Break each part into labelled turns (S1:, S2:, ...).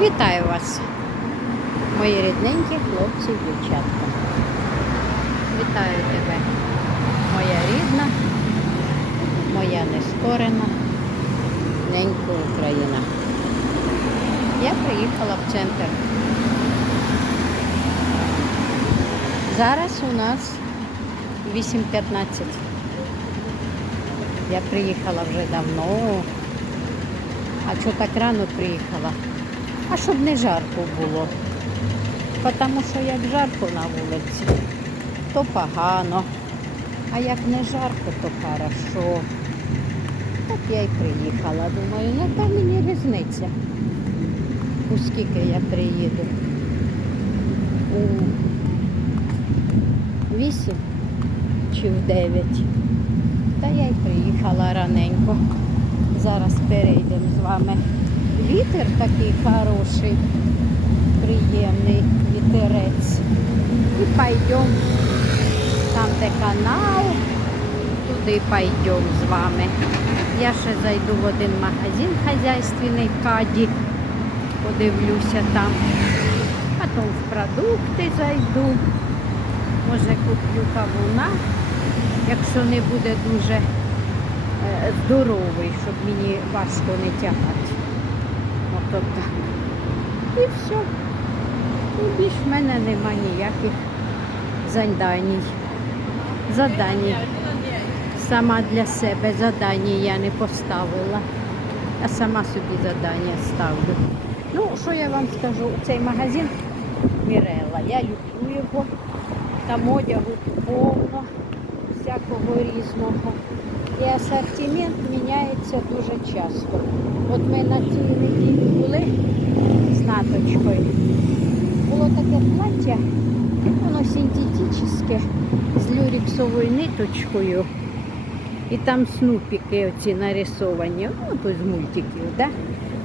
S1: Вітаю вас, мої рідненькі хлопці і дівчатка. Вітаю тебе, моя рідна, моя нескорена, ненька Україна. Я приїхала в центр. Зараз у нас 8.15. Я приїхала вже давно. А що так рано приїхала? А щоб не жарко було. Тому що як жарко на вулиці, то погано. А як не жарко, то хорошо. Так я й приїхала. Думаю, ну та мені різниця. У скільки я приїду? У вісім чи в дев'ять. Та я й приїхала раненько. Зараз перейдемо з вами. Вітер такий хороший, приємний вітерець. І пойдемо там, де канал, туди пойдемо з вами. Я ще зайду в один магазин хазяйственний Каді, подивлюся там. Потім в продукти зайду. Може куплю кавуна, якщо не буде дуже е, здоровий, щоб мені важко не тягати. Ото так. І все. І більш в мене нема ніяких задань. Задань. Сама для себе задання я не поставила. Я сама собі задання ставлю. Ну, що я вам скажу, цей магазин Мірела. Я люблю його. Там одягу повно, всякого різного. І асортимент міняється дуже часто. От ми на цій неділі були з наточкою. Було таке плаття, воно синтетичне, з люрексовою ниточкою. І там снупіки оці нарисовані, ну, то з мультиків, да?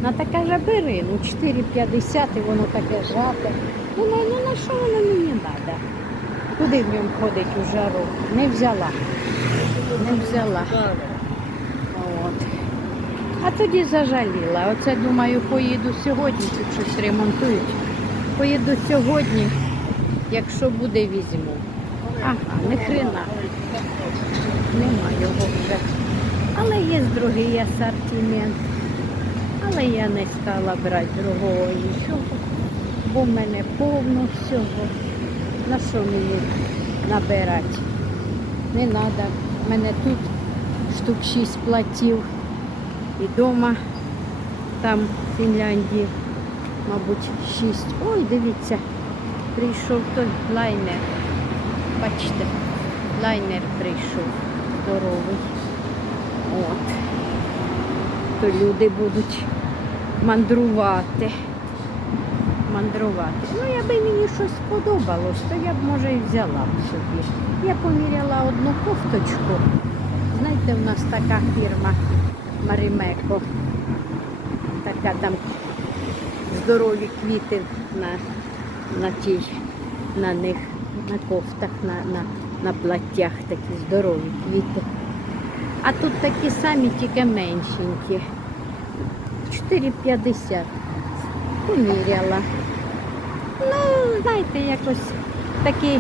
S1: На така же бери, ну 4,50 і воно таке жате. Ну, ну, ну на що воно мені треба? Куди в ньому ходить у жару? Не взяла. Не взяла. От. А тоді зажаліла. Оце думаю, поїду сьогодні, тут щось ремонтують. Поїду сьогодні, якщо буде, візьму. Ага, не хрена. Нема його вже. Але є другий асортимент. Але я не стала брати другого нічого, бо в мене повно всього. На що мені набирати? Не треба. У мене тут штук шість платів. І вдома, там в Фінляндії, мабуть, шість. Ой, дивіться, прийшов той лайнер. Бачите, лайнер прийшов здоровий. От. То люди будуть мандрувати. Мандрувати. Ну, якби мені щось сподобалось, то я б може і взяла б собі. Я поміряла одну кофточку. Знаєте, в нас така фірма Маримеко. Така там здорові квіти на, на тій, на них, на кофтах, на, на, на платтях такі здорові квіти. А тут такі самі, тільки меншенькі. 4,50. Поміряла. Ну, знаєте, якось такий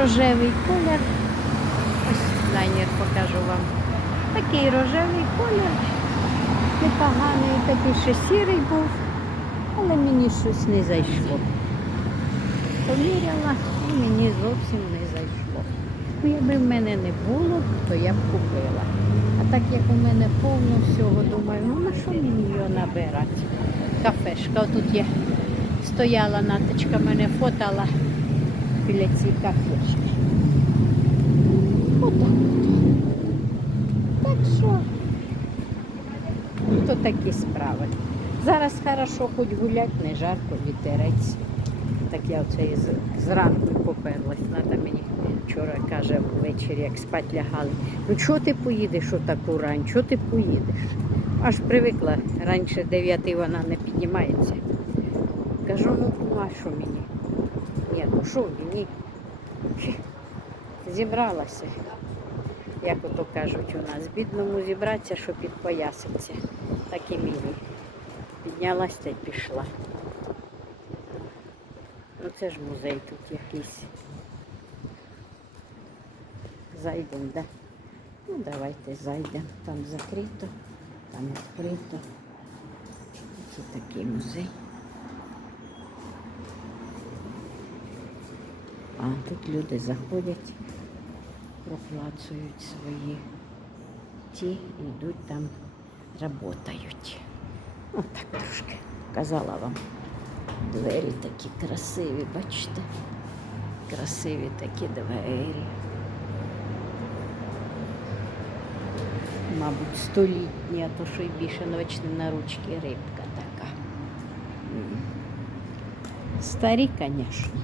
S1: рожевий колір. Ось лайнер покажу вам. Такий рожевий колір. Непоганий, такий ще сірий був, але мені щось не зайшло. Поміряла і мені зовсім не зайшло. Ну, якби в мене не було, то я б купила. А так як у мене повно всього, думаю, ну на що мені його набирати? Кафешка тут є. Стояла наточка, мене фотала біля цієї кафешки. Отак. Так що, то такі справи. Зараз хорошо хоч гулять, не жарко, вітерець. Так я оце і зранку поперлась. Надо мені вчора каже ввечері, як спать лягали. Ну чого ти поїдеш отаку рань? Чого ти поїдеш? Аж привикла. Раніше 9 вона не піднімається. Кажу, ну а що мені? Ні, ну що? Хі, Зібралася. Як ото кажуть у нас, бідному зібратися, що підпоясаться. Так і мені. піднялась та й пішла. Ну це ж музей тут якийсь. Зайдемо, да? Ну давайте зайдемо. Там закрито, там відкрито. Ось такий музей. А тут люди заходять, проплачують свої ті йдуть там, работають. Ось так трошки казала вам. Двері такі красиві, бачите? Красиві такі двері. Мабуть, столітні, а то що й більше ночне на ручки рибка така. Старі, звісно.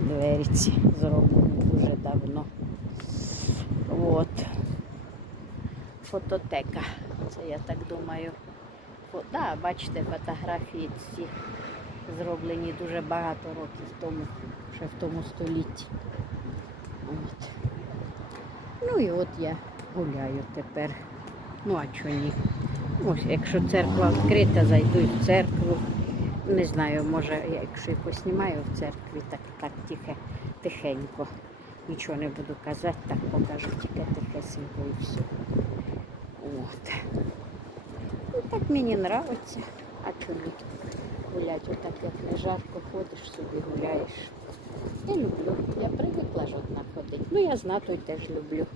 S1: Двері ці зроблені дуже давно. От. Фототека. Це я так думаю. Фо... Да, бачите, фотографії ці зроблені дуже багато років тому, ще в тому столітті. От. Ну і от я гуляю тепер. Ну а чого ні? Ось, якщо церква відкрита, зайду в церкву. Не знаю, може, якщо і поснімаю в церкві, так, так тихе, тихенько. Нічого не буду казати, так покажу тільки тихесенько і все. От. Ну, так мені подобається. А чому ні? гулять отак, як не жарко, ходиш собі, гуляєш. Я люблю. Я привикла ж одна ходити. Ну, я з Натою теж люблю.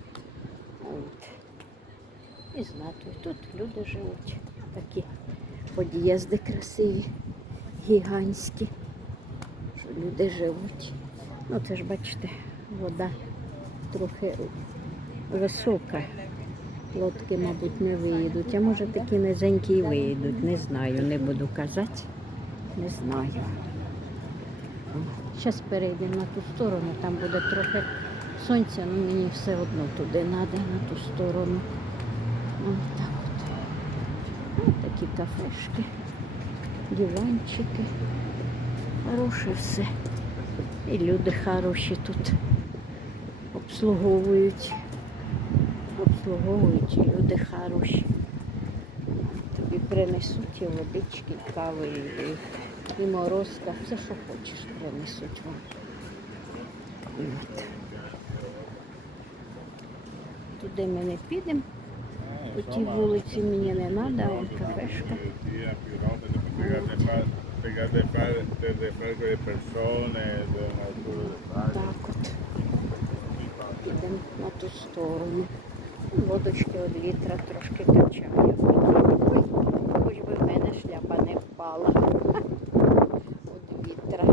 S1: От. І з Натою. Тут люди живуть. Такі під'їзди красиві, гігантські. Що люди живуть. Ну, це ж бачите, вода трохи висока. Лодки, мабуть, не виїдуть. А може такі низенькі і виїдуть. Не знаю, не буду казати. Не знаю. Зараз перейдемо на ту сторону, там буде трохи сонця, але мені все одно туди треба, на ту сторону. Ось так от. Ось такі кафешки, диванчики. Хороше все. І люди хороші тут обслуговують. Обслуговують і люди хороші. Тобі принесуть і водички, і кави, і, і морозка, все, що хочеш, принесуть вам. От. Туди ми не підемо. По тій вулиці мені не треба, вон кафешка.
S2: Tira più roba, dopo pegate fa- pegate fare delle persone, delle nature del fare.
S1: Так от. Підемо на ту сторону. Водочки від вітра трошки качаю. Ой, хоч би в мене шляпа не впала. Від вітра.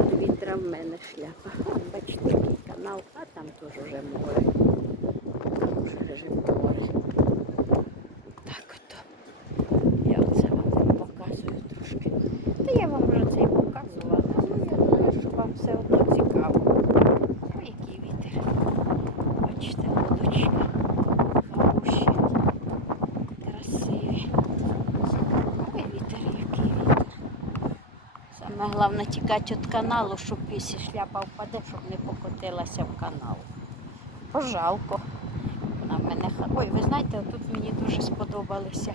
S1: Від вітра в мене шляпа. Бачите, який канал, а там теж вже море. Вже море. Так ото. Я оце вам показую трошки. Та я вам вже це і показувала. Ну, я думаю, що вам все одно цікаво. Ой, який вітер. Бачите, водочка. Хороші. Красиві. Ой, вітер, який вітер. Саме головне тікати від каналу, щоб якщо шляпа впаде, щоб не покотилася в канал. Пожалко. На мене Ой, ви знаєте, тут мені дуже сподобалися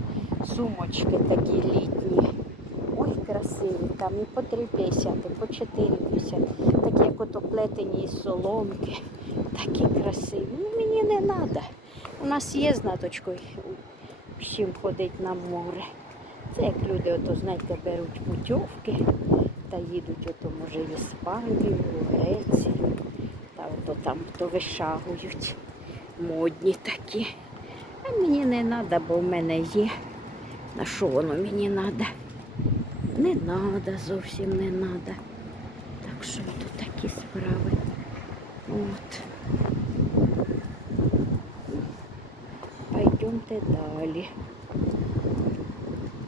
S1: сумочки такі літні. Ой, красиві, там і по 3,50, і по 4,50. Такі як ото плетені із соломки. Такі красиві. Ну, мені не треба. У нас є з наточкою чим ходить на море. Це як люди, ото, знаєте, беруть путівки та їдуть, ото, може, в Іспанію, в Грецію, та ото там то вишагують. Модні такі. А мені не треба, бо в мене є. На що воно мені треба? Не треба, зовсім не треба. Так що тут такі справи. От. Пойдемте далі.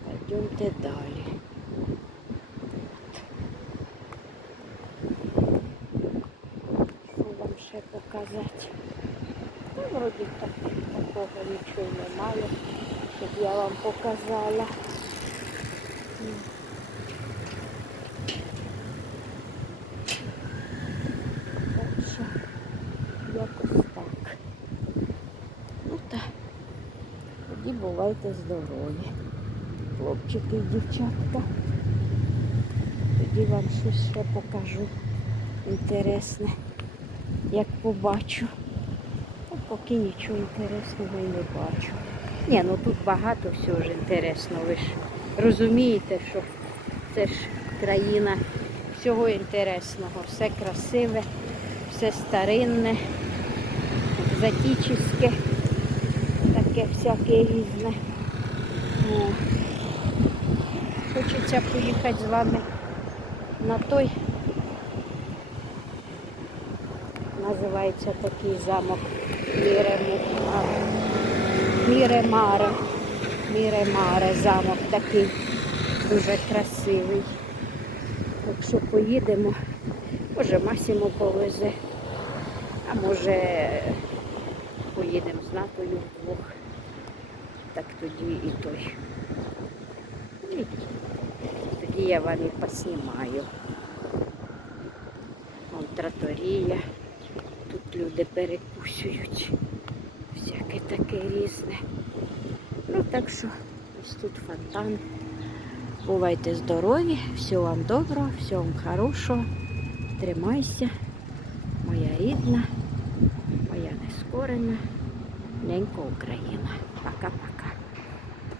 S1: Пойдемте далі. Що вам ще показати? Ну, вроді так, такого нічого немає, щоб я вам показала. Так якось так. Ну так. Тоді. Бувайте здорові. Хлопчики і дівчатка. Тоді вам щось ще покажу інтересне, як побачу. Та поки нічого інтересного і не бачу. Ні, ну тут багато всього ж інтересного. Ви ж розумієте, що це ж країна всього інтересного, все красиве, все старинне, екзотичне, таке всяке різне. Хочеться поїхати з вами на той. Називається такий замок. Міремаре. Міремаре замок такий дуже красивий. Так що поїдемо, може Масімо повезе, а може поїдемо з Натою вдвох. Так тоді і той. І тоді я вам і поснімаю. Вон траторія. Тут люди перекусують. Всяке таке різне. Ну так що ось тут фонтан. Бувайте здорові, всього вам доброго, всього вам хорошого. Тримайся, моя рідна, моя нескорена, ненька Україна. Пока-пока.